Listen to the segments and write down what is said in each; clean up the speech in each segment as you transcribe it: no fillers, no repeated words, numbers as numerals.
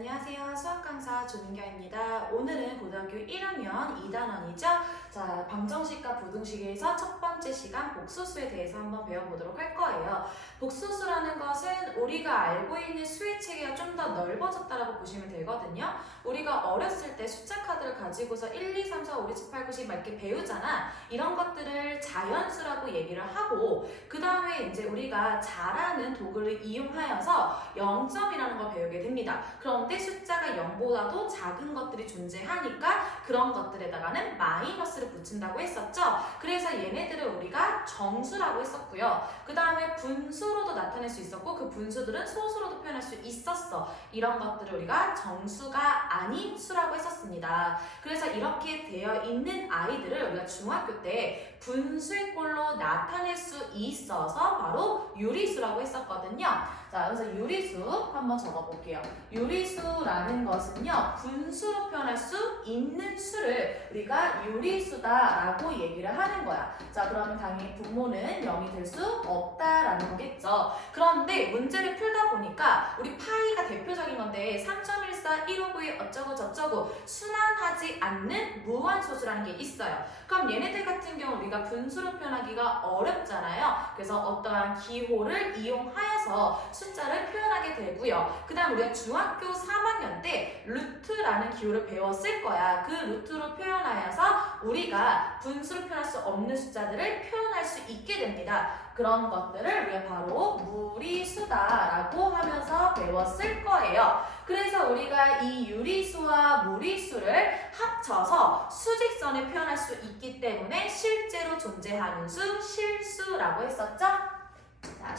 안녕하세요. 수학 강사 조민경입니다. 오늘은 고등학교 1학년 2단원이죠. 자, 방정식과 부등식에서 첫 번째 시간 복소수에 대해서 한번 배워보도록 할 거예요. 복소수라는 것은 우리가 알고 있는 수의 체계가 좀 더 넓어졌다라고 보시면 되거든요. 우리가 어렸을 때 숫자 카드를 가지고서 1, 2, 3, 4, 5, 6, 7, 8, 9, 10 막 이렇게 배우잖아. 이런 것들을 자연수라고 얘기를 하고 그 다음에 이제 우리가 잘하는 도구를 이용하여서 0점이라는 걸 배우게 됩니다. 그런데 숫자가 0보다도 작은 것들이 존재하니까 그런 것들에다가는 마이너스를 붙인다고 했었죠. 그래서 얘네들을 우리가 정수라고 했었고요. 그 다음에 분수로도 나타낼 수 있었고 그 분수들은 소수로도 표현할 수 있었어. 이런 것들을 우리가 정수가 아닌 수라고 했었습니다. 그래서 이렇게 되어 있는 아이들을 우리가 중학교 때 분수의 꼴로 나타낼 수 있어서 바로 유리수라고 했었거든요. 자, 그래서 유리수 한번 적어볼게요. 유리수라는 것은요, 분수로 표현할 수 있는 수를 우리가 유리수다라고 얘기를 하는 거야. 자, 그러면 당연히 분모는 0이 될 수 없다라는 거겠죠. 그런데 문제를 풀다 보니까 우리 파이가 대표적인 건데 3.14, 159에 어쩌고 저쩌고 순환하지 않는 무한소수라는 게 있어요. 그럼 얘네들 같은 경우 우리가 분수로 표현하기가 어렵잖아요. 그래서 어떠한 기호를 이용하여서 숫자를 표현하게 되고요. 그 다음 우리가 중학교 3학년 때 루트라는 기호를 배웠을 거야. 그 루트로 표현하여서 우리가 분수로 표현할 수 없는 숫자들을 표현할 수 있게 됩니다. 그런 것들을 우리가 바로 무리수다라고 하면서 배웠을 거예요. 그래서 우리가 이 유리수와 무리수를 합쳐서 수직선에 표현할 수 있기 때문에 실제로 존재하는 수, 실수라고 했었죠? 자,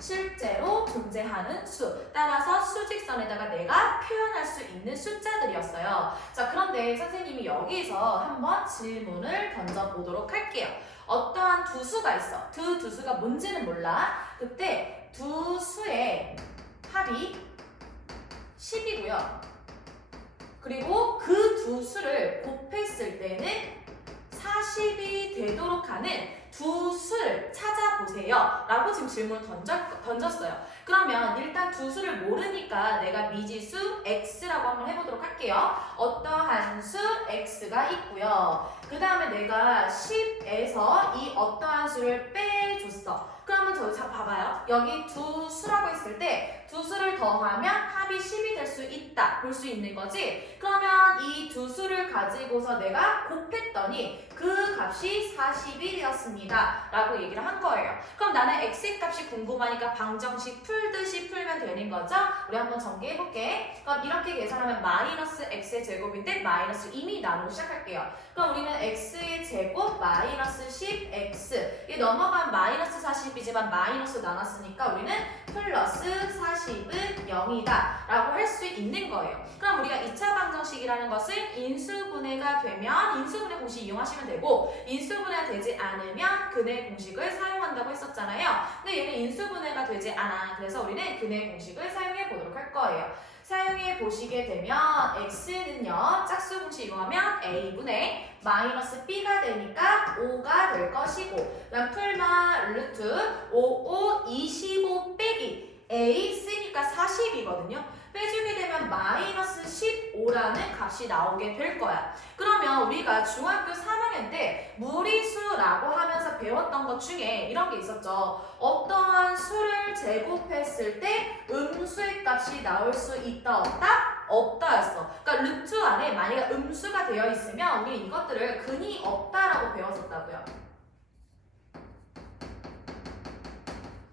실제로 존재하는 수. 따라서 수직선에다가 내가 표현할 수 있는 숫자들이었어요. 자, 그런데 선생님이 여기서 한번 질문을 던져보도록 할게요. 어떠한 두 수가 있어. 그 두 수가 뭔지는 몰라. 그때 두 수의 합이 10이고요. 그리고 그 두 수를 곱했을 때는 40이 되도록 하는 두 수를 찾아보세요 라고 지금 질문을 던졌어요. 그러면 일단 두 수를 모르니까 내가 미지수 x라고 한번 해보도록 할게요. 어떠한 수 x가 있고요. 그 다음에 내가 10에서 이 어떠한 수를 빼줬어. 그러면 저기 자 봐봐요. 여기 두 수라고 했을 때 두 수를 더하면 합이 10이 될 수 있다. 볼 수 있는 거지. 그러면 이 두 수를 가지고서 내가 곱했더니 그 값이 40이 되었습니다. 라고 얘기를 한 거예요. 그럼 나는 x의 값이 궁금하니까 방정식 풀듯이 풀면 되는 거죠? 우리 한번 전개해볼게. 그럼 이렇게 계산하면 마이너스 x의 제곱인데 마이너스 이미 나누고 시작할게요. 그럼 우리는 x의 제곱 마이너스 10x 이게 넘어가면 마이너스 40이지만 마이너스 나눴으니까 우리는 플러스 40은 0이다 라고 할 수 있는 거예요. 그럼 우리가 2차 방정식이라는 것은 인수분해가 되면 인수분해 공식 이용하시면 되고 인수분해가 되지 않으면 근해 공식을 사용한다고 했었잖아요. 근데 얘는 인수분해가 되지 않아. 그래서 우리는 근해 공식을 사용해 보도록 할 거예요. 사용해 보시게 되면 x는요 짝수 공식 이용하면 a분의 마이너스 b가 되니까 5가 될 것이고 그다음 풀마 루트 5, 25 빼기 a 쓰니까 40이거든요. 빼주게 되면 마이너스 15라는 값이 나오게 될 거야. 그러면 우리가 중학교 3학년 때 무리수라고 하면서 배웠던 것 중에 이런 게 있었죠. 어떠한 수를 제곱했을 때 음수의 값이 나올 수 있다 없다? 없다였어. 그러니까 루트 안에 만약에 음수가 되어 있으면 우리 이것들을 근이 없다라고 배웠었다고요.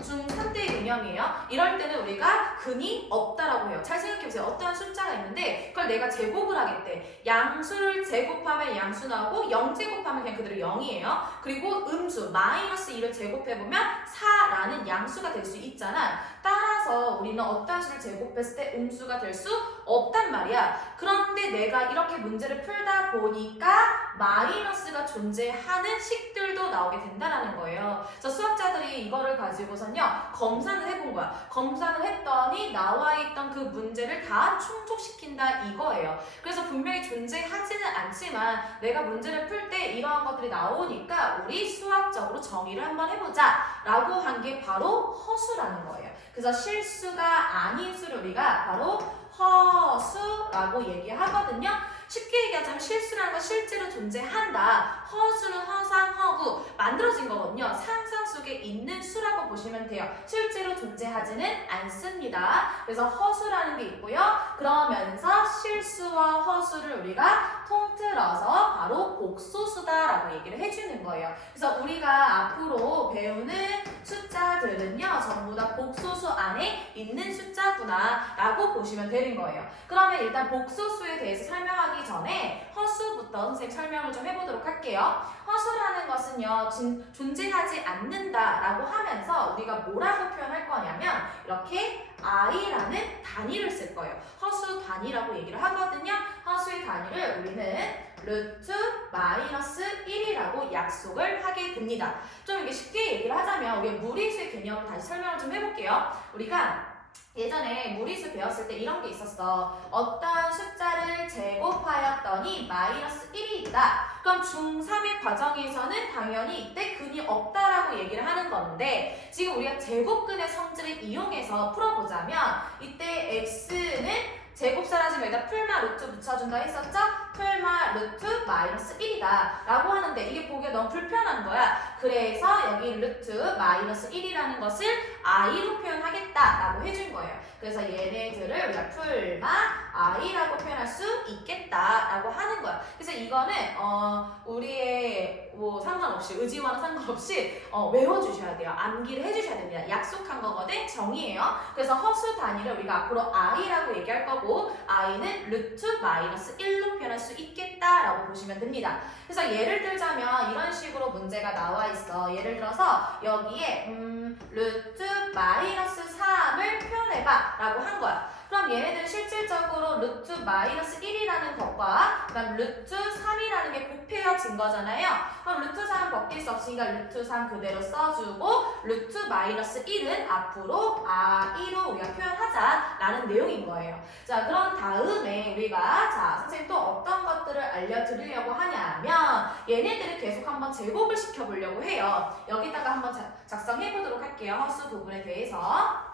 중3 때 개념이에요. 이럴 때는 우리가 근이 없다라고 해요. 잘 생각해보세요. 어떠한 숫자가 있는데 그걸 내가 제곱을 하겠대. 양수를 제곱하면 양수 나오고 0제곱하면 그냥 그대로 0이에요. 그리고 음수 마이너스 2를 제곱해보면 4라는 양수가 될 수 있잖아. 따라서 우리는 어떠한 수를 제곱했을 때 음수가 될 수 없단 말이야. 그런데 내가 이렇게 문제를 풀다 보니까 마이너스가 존재하는 식들도 나오게 된다는 거예요. 그래서 수학자들이 이거를 가지고서는요 거거든요. 검사를 해본 거야. 검사를 했더니 나와 있던 그 문제를 다 충족시킨다 이거예요. 그래서 분명히 존재하지는 않지만 내가 문제를 풀 때 이러한 것들이 나오니까 우리 수학적으로 정의를 한번 해보자 라고 한 게 바로 허수라는 거예요. 그래서 실수가 아닌 수를 우리가 바로 허수라고 얘기하거든요. 쉽게 얘기하자면 실수라는 건 실제로 존재한다. 허수는 허상, 허구 만들어진 거거든요. 상상 속에 있는 수라고 보시면 돼요. 실제로 존재하지는 않습니다. 그래서 허수라는 게 있고요. 그러면서 실수와 허수를 우리가 통틀어서 바로 복소수다라고 얘기를 해주는 거예요. 그래서 우리가 앞으로 배우는 숫자들은요. 전부 다 복소수 안에 있는 숫자구나 라고 보시면 되는 거예요. 그러면 일단 복소수에 대해서 설명하기 전에 허수부터 선생님 설명을 좀 해보도록 할게요. 허수라는 것은요. 존재하지 않는다라고 하면서 우리가 뭐라고 표현할 거냐면 이렇게 i라는 단위를 쓸 거예요. 허수 단위라고 얘기를 하거든요. 허수의 단위를 우리는 루트 마이너스 1이라고 약속을 하게 됩니다. 좀 이게 쉽게 얘기를 하자면 우리 무리수의 개념을 다시 설명을 좀 해볼게요. 우리가 예전에 무리수 배웠을 때 이런 게 있었어. 어떤 숫자를 제곱하였더니 마이너스 1이 있다. 그럼 중3의 과정에서는 당연히 이때 근이 없다라고 얘기를 하는 건데 지금 우리가 제곱근의 성질을 이용해서 풀어보자면 이때 x는 제곱 사라지면 여기다 풀마 루트 붙여준다 했었죠? 풀마 루트 마이너스 1이다 라고 하는데 이게 보기가 너무 불편한 거야. 그래서 여기 루트 마이너스 1이라는 것을 i로 표현하겠다 라고 해준 거예요. 그래서 얘네들을 우리가 풀마 i라고 표현할 수 있겠다 라고 하는 거야. 그래서 이거는 우리의 뭐 상관없이 의지와는 상관없이 외워주셔야 돼요. 암기를 해주셔야 됩니다. 약속한 거거든. 정의예요. 그래서 허수 단위를 우리가 앞으로 i라고 얘기할 거고 i는 루트 마이너스 1로 표현할 수 있겠다라고 보시면 됩니다. 그래서 예를 들자면 이런 식으로 문제가 나와 있어. 예를 들어서 여기에 루트 마이너스 3을 표현해봐 라고 한 거야. 그럼 얘네들은 실질적으로 루트 마이너스 1이라는 것과 그다음 루트 3이라는 게 곱해진 거잖아요. 그럼 루트 3은 벗길 수 없으니까 루트 3 그대로 써주고 루트 마이너스 1은 앞으로 i로 우리가 표현하자라는 내용인 거예요. 자, 그런 다음에 우리가 선생님 또 어떤 것들을 알려드리려고 하냐면 얘네들을 계속 한번 제곱을 시켜보려고 해요. 여기다가 한번 작성해보도록 할게요. 허수 부분에 대해서.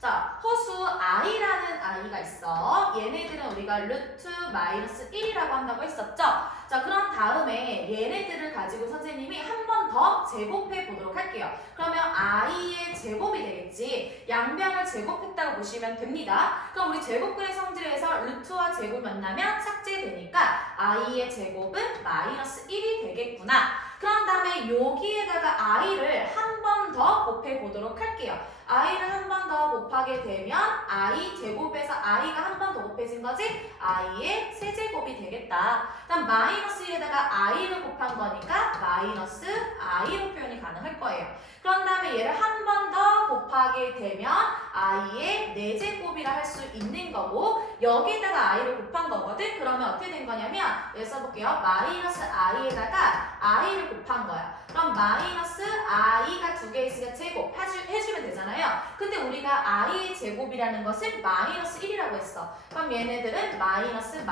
자, 허수 i라는 i가 있어. 얘네들은 우리가 루트 마이너스 1이라고 한다고 했었죠? 자, 그럼 다음에 얘네들을 가지고 선생님이 한 번 더 제곱해 보도록 할게요. 그러면 i의 제곱이 되겠지. 양변을 제곱했다고 보시면 됩니다. 그럼 우리 제곱근의 성질에서 루트와 제곱이 만나면 삭제되니까 i의 제곱은 마이너스 1이 되겠구나. 그런 다음에 여기에다가 i를 한 번 더 곱해 보도록 할게요. i를 한 번 더 곱하게 되면 i 제곱에서 i가 한 번 더 곱해진 거지? i의 세제곱이 되겠다. 그다음 마이너스 1에다가 i를 곱한 거니까 마이너스 i로 표현이 가능할 거예요. 그런 다음에 얘를 한 번 더 곱하게 되면 i의 4제곱이라 할 수 있는 거고 여기에다가 i를 곱한 거거든? 그러면 어떻게 된 거냐면 여기 써볼게요. 마이너스 i에다가 i를 곱한 거야. 그럼 마이너스 i가 2개 있으니까 제곱 해주면 되잖아요. 근데 우리가 i의 제곱이라는 것은 마이너스 1이라고 했어. 그럼 얘네들은 마이너스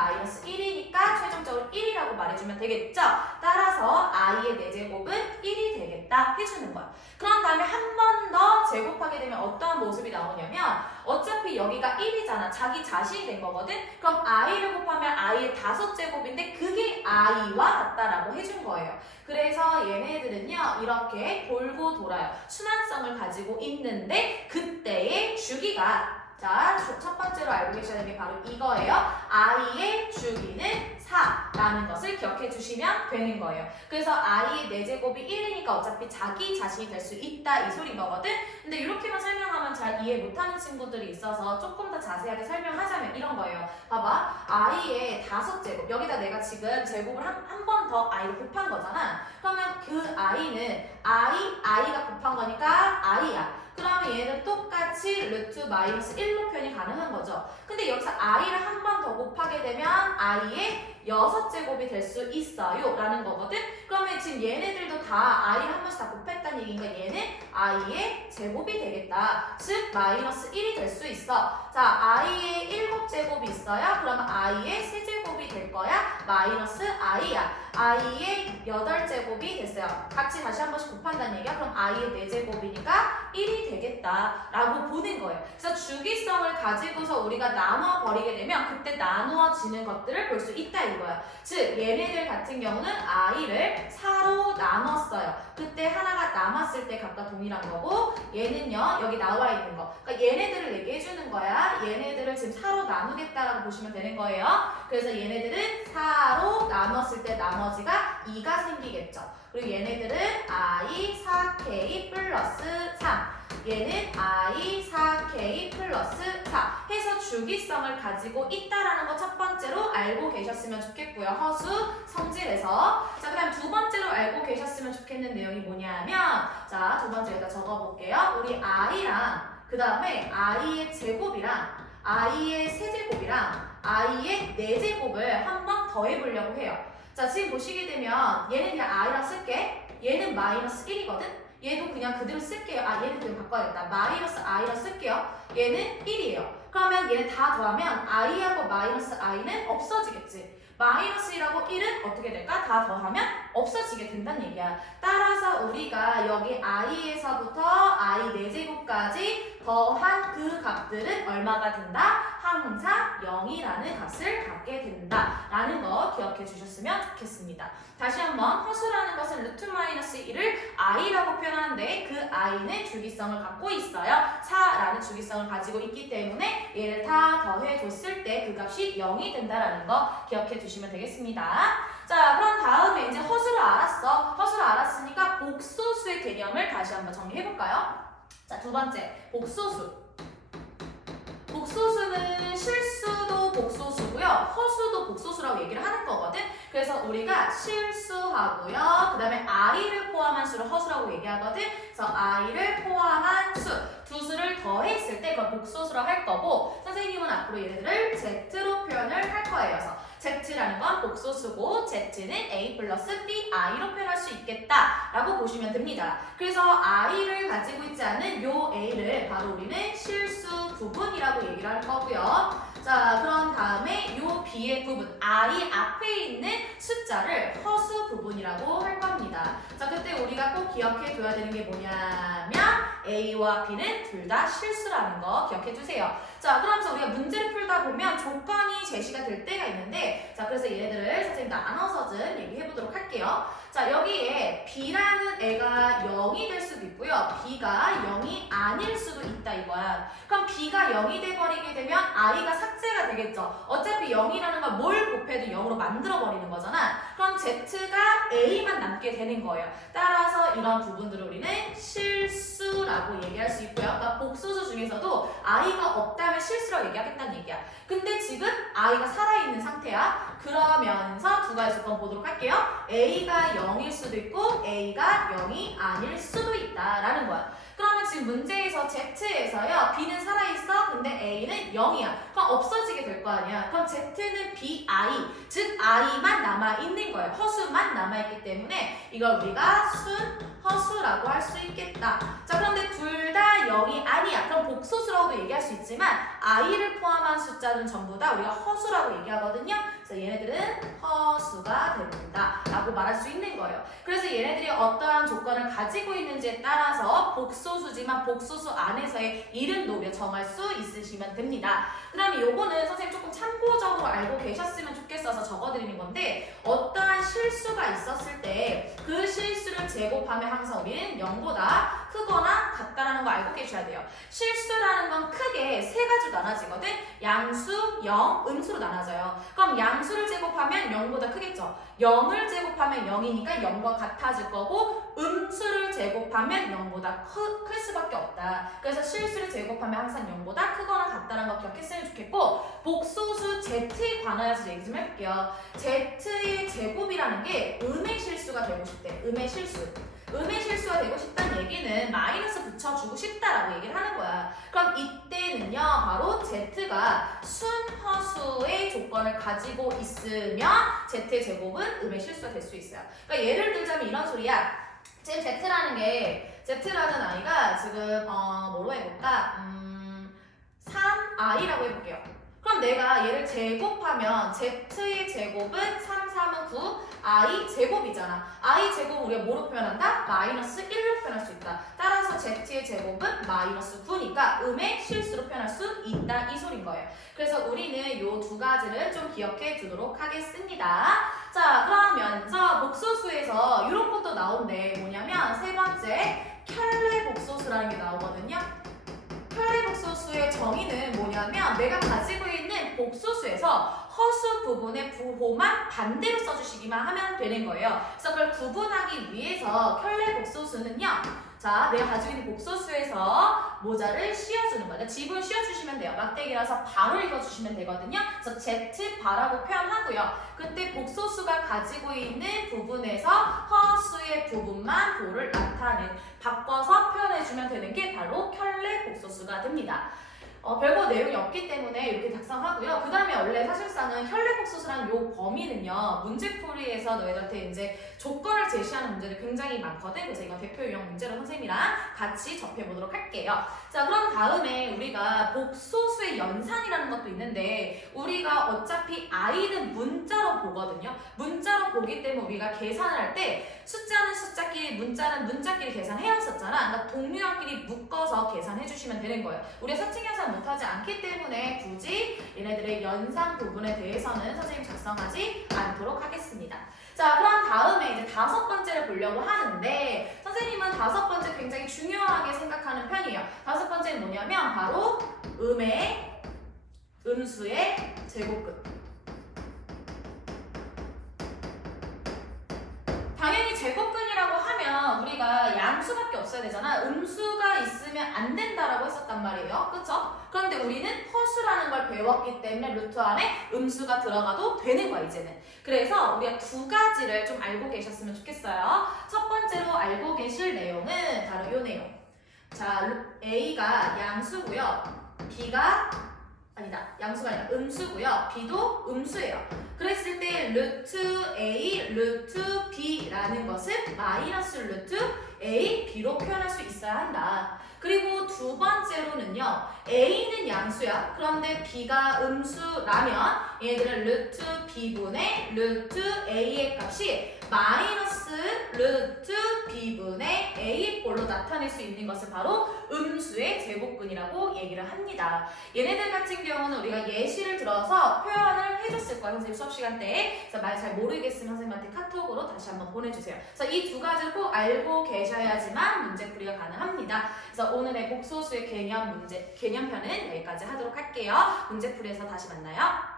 1이니까 최종적으로 1이라고 말해주면 되겠죠? 따라서 i의 4제곱은 1이 되겠다 해주는 거야. 그런 다음에 한 번 더 제곱하게 되면 어떠한 모습이 나오냐면 어차피 여기가 1이잖아. 자기 자신이 된 거거든? 그럼 i를 곱하면 i의 5제곱인데 그게 i와 같다라고 해준 거예요. 그래서 얘네들은요 이렇게 돌고 돌아요. 순환성을 가지고 있는데 그때의 주기가 자, 첫 번째로 알고 계셔야 되는 게 바로 이거예요. i의 주기는 4라는 것을 기억해 주시면 되는 거예요. 그래서 i의 4제곱이 1이니까 어차피 자기 자신이 될 수 있다 이 소린 거거든. 근데 이렇게만 설명하면 잘 이해 못하는 친구들이 있어서 조금 더 자세하게 설명하자면 이런 거예요. 봐봐. i의 5제곱 여기다 내가 지금 제곱을 한 번 더 i를 곱한 거잖아. 그러면 그 i는 i가 곱한 거니까 i야. 그러면 얘는 똑같이 루트 마이너스 1로 표현이 가능한 거죠. 근데 여기서 i를 한 번 더 곱하게 되면 i의 6제곱이 될 수 있어요 라는 거거든. 그러면 지금 얘네들도 다 i를 한 번씩 다 곱했다는 얘기니까 얘는 i의 제곱이 되겠다. 즉 마이너스 1이 될 수 있어. 자, i의 7제곱이 있어요. 그러면 i의 세제곱이 될 거야. 마이너스 i야. i의 8제곱이 됐어요. 같이 다시 한 번씩 곱한다는 얘기야. 그럼 i의 4제곱이니까 1이 되겠다 라고 보는 거예요. 그래서 주기성을 가지고서 우리가 나눠 버리게 되면 그때 나누어지는 것들을 볼 수 있다 이거야. 즉 얘네들 같은 경우는 i를 4로 나눴어요. 그때 하나가 남았을 때 각각 동일한 거고, 얘는요 여기 나와 있는 거, 그러니까 얘네들을 얘기해 주는 거야. 얘네들을 지금 4로 나누겠다라고 보시면 되는 거예요. 그래서 얘네들은 4로 나눴을 때 나머지가 2가 생기겠죠. 그리고 얘네들은 i 4k 플러스 3, 얘는 i 4k 플러스 4 해서 주기성을 가지고 있다라는 거 첫 번째로 알고 계셨으면 좋겠고요. 허수 성질에서. 자, 그 다음 두 번째로 알고 계셨으면 좋겠는 내용이 뭐냐면, 자, 두 번째 여기다 적어볼게요. 우리 i랑 그 다음에 i의 제곱이랑 i의 세제곱이랑 i의 4제곱을 한 번 더해보려고 해요. 자, 지금 보시게 되면 얘는 그냥 i랑 쓸게. 얘는 마이너스 1이거든? 얘도 그냥 그대로 쓸게요. 얘는 그냥 바꿔야겠다. 마이너스 i랑 쓸게요. 얘는 1이에요. 그러면 얘는 다 더하면 i하고 마이너스 i는 없어지겠지. 마이너스 1하고 1은 어떻게 될까? 다 더하면 없어지게 된다는 얘기야. 따라서 우리가 여기 i에서부터 i 4제곱까지 더한 그 값들은 얼마가 된다? 항상 0이라는 값을 갖게 된다 라는 거 기억해 주셨으면 좋겠습니다. 다시 한번 허수라는 것은 루트 마이너스 1을 i라고 표현하는데 그 i는 주기성을 갖고 있어요. 4라는 주기성을 가지고 있기 때문에 얘를 다 더해줬을 때 그 값이 0이 된다라는 거 기억해 주시면 되겠습니다. 자, 그럼 다음에 이제 허수를 알았어. 허수를 알았으니까 복소수의 개념을 다시 한번 정리해볼까요? 자, 두 번째, 복소수. 복소수는 실수도 복소수고요. 허수도 복소수라고 얘기를 하는 거거든. 그래서 우리가 실수하고요. 그 다음에 i를 포함한 수를 허수라고 얘기하거든. 그래서 i를 포함한 수, 두 수를 더했을 때 그걸 복소수라고 할 거고, 선생님은 앞으로 얘네들을 z로 표현을 할 거예요. 그래서 z라는 건 복소수고 z는 a 플러스 bi로 표현할 수 있겠다라고 보시면 됩니다. 그래서 i를 가지고 있지 않은 요 a를 바로 우리는 실수 부분이라고 얘기를 할 거고요. 자, 그런 다음에 요 b의 부분, i 앞에 있는 숫자를 허수 부분이라고 할 겁니다. 자, 그때 우리가 꼭 기억해 둬야 되는 게 뭐냐면 a와 b는 둘 다 실수라는 거 기억해 주세요. 자, 그러면서 우리가 문제를 풀다 보면 조건이 제시가 될 때가 있는데, 자, 그래서 얘네들을 선생님 나눠서 좀 얘기해 보도록 할게요. 자, 여기에 b라는 애가 0이 될 수도 있고요. b가 0이 아닐 수도 있다 이거야. 그럼 b가 0이 돼버리게 되면 i가 삭제가 되겠죠. 어차피 0이라는 걸 뭘 곱해도 0으로 만들어버리는 거잖아. 그럼 z가 a만 남게 되는 거예요. 따라서 이런 부분들을 우리는 실수라고 얘기할 수 있고요. 그러니까 복소수 중에서도 i가 없다면 실수라고 얘기하겠다는 얘기야. 근데 지금 i가 살아있는 상태야. 그러면서 두 가지 조건 보도록 할게요. a가 0일 수도 있고 a가 0이 아닐 수도 있다라는 거야. 그러면 지금 문제에서 z에서요, b는 살아있어. 근데 a는 0이야. 그럼 없어지게 될 거 아니야. 그럼 z는 bi, 즉 i만 남아있는 거예요. 허수만 남아있기 때문에 이걸 우리가 순 허수라고 할 수 있겠다. 자, 그런데 둘 다 0이 아니야. 그럼 복소수라고도 얘기할 수 있지만 i를 포함한 숫자는 전부 다 우리가 허수라고 얘기하거든요. 그래서 얘네들은 허수가 된다 라고 말할 수 있는 거예요. 그래서 얘네들이 어떠한 조건을 가지고 있는지에 따라서 복소수지만 복소수 안에서의 이름도 우리가 정할 수 있으시면 됩니다. 그 다음에 요거는 선생님 조금 참고적으로 알고 계셨으면 좋겠어서 적어드리는 건데, 어떠한 실수가 있었을 때 그 실수를 제곱하면 항상 우리는 0보다 크거나 같다라는 거 알고 계셔야 돼요. 실수라는 건 크게 세 가지로 나눠지거든. 양수, 영, 음수로 나눠져요. 그럼 양수를 제곱하면 0보다 크겠죠. 0을 제곱하면 0이니까 0과 같아질 거고, 음수를 제곱하면 0보다 클 수밖에 없다. 그래서 실수를 제곱하면 항상 0보다 크거나 같다는 거 기억했으면 좋겠고, 복소수 z에 관하여서 얘기 좀 해볼게요. z의 제곱이라는 게 음의 실수가 되고 싶대. 음의 실수. 음의 실수가 되고 싶다는 얘기는 마이너스 붙여주고 싶다라고 얘기를 하는 거야. 그럼 이때는요, 바로 Z가 순허수의 조건을 가지고 있으면 Z의 제곱은 음의 실수가 될 수 있어요. 그러니까 예를 들자면 이런 소리야. 지금 Z라는 아이가 지금 뭐로 해볼까? 3i라고 해볼게요. 그럼 내가 얘를 제곱하면 Z의 제곱은 3, 3은 9, i 제곱이잖아. i 제곱은 우리가 뭐로 표현한다? 마이너스 1로 표현할 수 있다. 따라서 Z의 제곱은 마이너스 9니까 음의 실수로 표현할 수 있다. 이 소린 거예요. 그래서 우리는 이 두 가지를 좀 기억해 두도록 하겠습니다. 자, 그러면서 복소수에서 이런 것도 나온대. 뭐냐면 세 번째 켤레 복소수라는 게 나오거든요. 켤레 복소수의 정의는 뭐냐면 내가 가지고 있는 복소수에서 허수 부분의 부호만 반대로 써주시기만 하면 되는 거예요. 그래서 그걸 구분하기 위해서 켤레 복소수는요. 자, 내가 가지고 있는 복소수에서 모자를 씌워주는 거예요. 지분 씌워주시면 돼요. 막대기라서 바로 읽어주시면 되거든요. 그래서 Z 바라고 표현하고요. 그때 복소수가 가지고 있는 부분에서 허수의 부분만 보를 바꿔서 표현해주면 되는 게 바로 켤레 복소수가 됩니다. 별거 내용이 없기 때문에 이렇게 작성하고요. 그 다음에 원래 사실상은 켤레 복소수라는 요 범위는요. 문제풀이에서 너희들한테 이제 조건을 제시하는 문제들 굉장히 많거든. 그래서 이건 대표 유형 문제로 선생님이랑 같이 접해보도록 할게요. 자, 그럼 다음에 우리가 복소수의 연산이라는 것도 있는데 우리가 어차피 i는 문자로 보거든요. 문자로 보기 때문에 우리가 계산을 할 때 숫자는 숫자끼리, 문자는 문자끼리 계산해왔었잖아. 그러니까 동류형끼리 묶어서 계산해주시면 되는 거예요. 우리가 사칭 연산 못하지 않기 때문에 굳이 얘네들의 연산 부분에 대해서는 선생님 작성하지 않도록 하겠습니다. 자, 그럼 다음에 이제 다섯 번째를 보려고 하는데 선생님은 다섯 번째 굉장히 중요하게 생각하는 편이에요. 다섯 번째는 뭐냐면 바로 음수의 제곱근. 당연히 제곱근이라고 하면 우리가 양수밖에 없어야 되잖아. 음수가 있으면 안 된다라고 했었단 말이에요. 그쵸? 그런데 우리는 허수라는 걸 배웠기 때문에 루트 안에 음수가 들어가도 되는 거야, 이제는. 그래서 우리가 두 가지를 좀 알고 계셨으면 좋겠어요. 첫 번째로 알고 계실 내용은 바로 이 내용. 자, A가 양수고요. B가 양수가 아니라 음수고요. B도 음수예요. 그랬을 때 루트 A, 루트 B라는 것은 마이너스 루트 A, B로 표현할 수 있어야 한다. 그리고 두 번째로는요. A는 양수야. 그런데 B가 음수라면 얘들은 루트 B분의 루트 A의 값이 마이너스 루트 B분의 A 꼴로 나타낼 수 있는 것을 바로 음수의 제곱근이라고 얘기를 합니다. 얘네들 같은 경우는 우리가 예시를 들어서 표현을 해줬을 거예요. 선생님 수업 시간 때에. 그래서 말 잘 모르겠으면 선생님한테 카톡으로 다시 한번 보내주세요. 그래서 이 두 가지를 꼭 알고 계셔야지만 문제풀이가 가능합니다. 그래서 오늘의 복소수의 개념편은 여기까지 하도록 할게요. 문제풀이에서 다시 만나요.